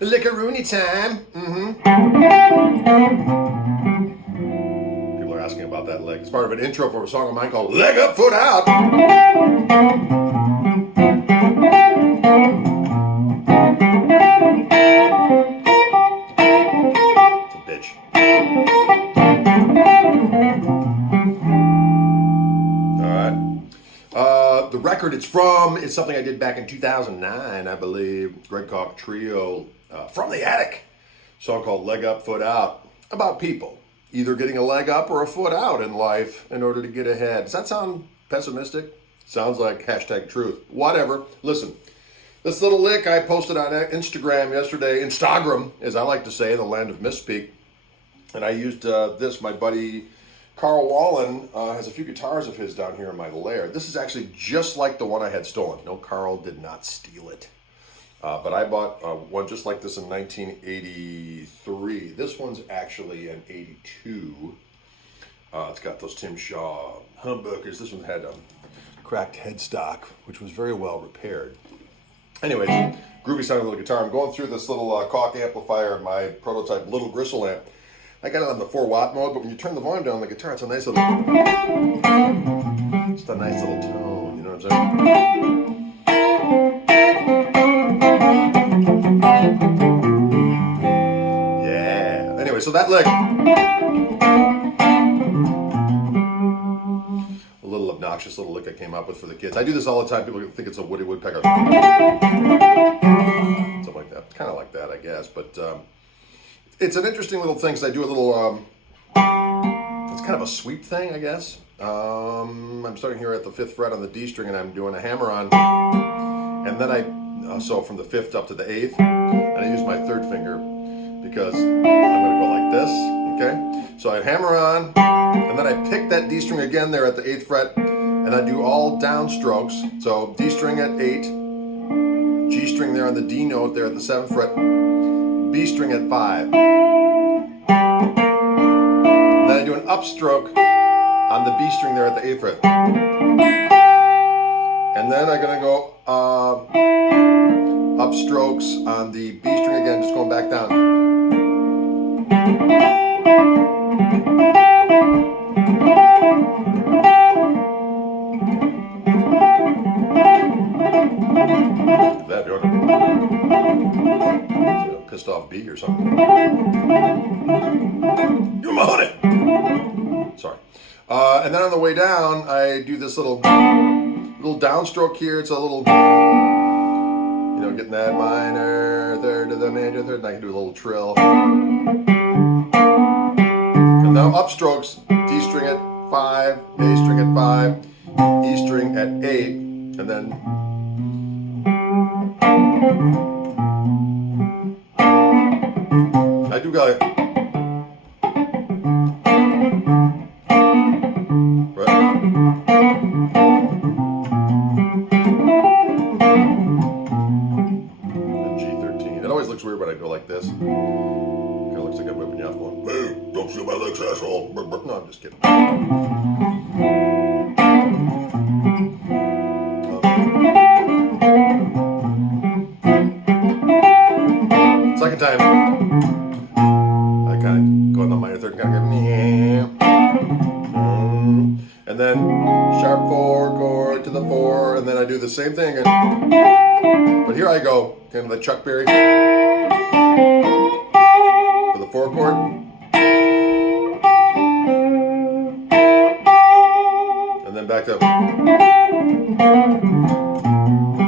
Lickaroony time. People are asking about that leg. It's part of an intro for a song of mine called Leg Up, Foot Out. It's a bitch. The record it's from is something I did back in 2009, I believe. Greg Koch Trio, From the Attic. Song called Leg Up, Foot Out. About people either getting a leg up or a foot out in life in order to get ahead. Does that sound pessimistic? Sounds like hashtag truth. Whatever. Listen, this little lick I posted on Instagram yesterday, Instagram, as I like to say, the land of misspeak. And I used this, my buddy Carl Wallen has a few guitars of his down here in my lair. This is actually just like the one I had stolen. No, Carl did not steal it. But I bought one just like this in 1983. This one's actually an 82. It's got those Tim Shaw humbuckers. This one had a cracked headstock, which was very well repaired. Anyways, groovy sounding little guitar. I'm going through this little Koch amplifier, my prototype little Gristle amp. I got it on the 4-watt mode, but when you turn the volume down on the guitar, it's a nice little, just a nice little tone, you know what I'm saying? Yeah. Anyway, so that lick, a little obnoxious little lick I came up with for the kids. I do this all the time. People think it's a Woody Woodpecker. Something like that. Kind of like that, I guess, but it's an interesting little thing because I do a little, it's kind of a sweep thing, I guess. I'm starting here at the 5th fret on the D string and I'm doing a hammer on. And then so from the 5th up to the 8th, and I use my 3rd finger because I'm going to go like this, okay? So I hammer on, and then I pick that D string again there at the 8th fret, and I do all down strokes. So D string at 8, G string there on the D note there at the 7th fret, B string at 5. Then I do an upstroke on the B string there at the 8th fret. And then I'm going to go upstrokes on the B string again, just going back down. That pissed off B or something. You're my honey. Sorry. And then on the way down, I do this little downstroke here. It's a little, getting that minor third to the major third, and I can do a little trill. And now upstrokes, D string at 5, A string at 5, E string at 8, and then I do got it. Weird when I go like this. Kind of looks like I'm whipping you off going, hey, don't steal my legs, asshole. No, I'm just kidding. Second time, I kind of go on the minor third, kind of go, and then sharp 4 chord to the 4, and then I do the same thing. But here I go, kind of the Chuck Berry. For the 4 chord. And then back up.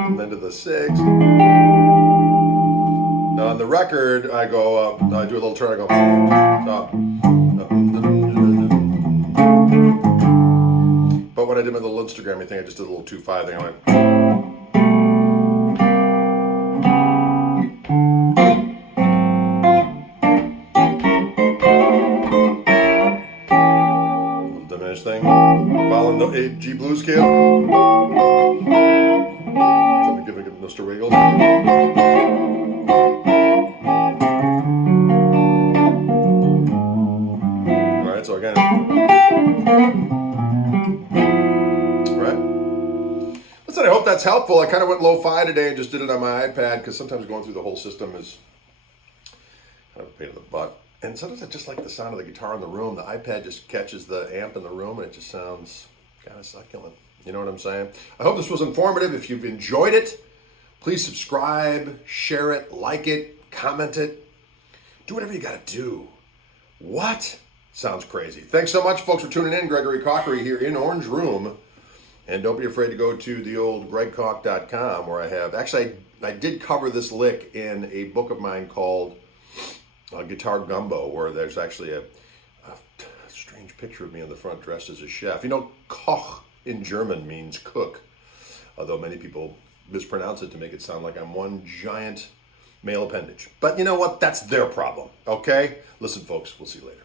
And then to the 6. Now on the record, I go, I do a little turn, I go, but when I did my little Instagram thing, I just did a little 2-5 thing. I went, thing, following the G blues scale. So I'm giving it Mr. Wiggles. Alright, so again. Right? Listen, I hope that's helpful. I kind of went lo-fi today and just did it on my iPad because sometimes going through the whole system is kind of a pain in the butt. And sometimes I just like the sound of the guitar in the room. The iPad just catches the amp in the room and it just sounds kind of succulent. You know what I'm saying? I hope this was informative. If you've enjoyed it, please subscribe, share it, like it, comment it. Do whatever you got to do. What? Sounds crazy. Thanks so much, folks, for tuning in. Gregory Koch here in Orange Room. And don't be afraid to go to the old gregkoch.com where I have, actually, I did cover this lick in a book of mine called Guitar Gumbo, where there's actually a strange picture of me on the front dressed as a chef. You know, Koch in German means cook, although many people mispronounce it to make it sound like I'm one giant male appendage. But you know what? That's their problem, okay? Listen, folks, we'll see you later.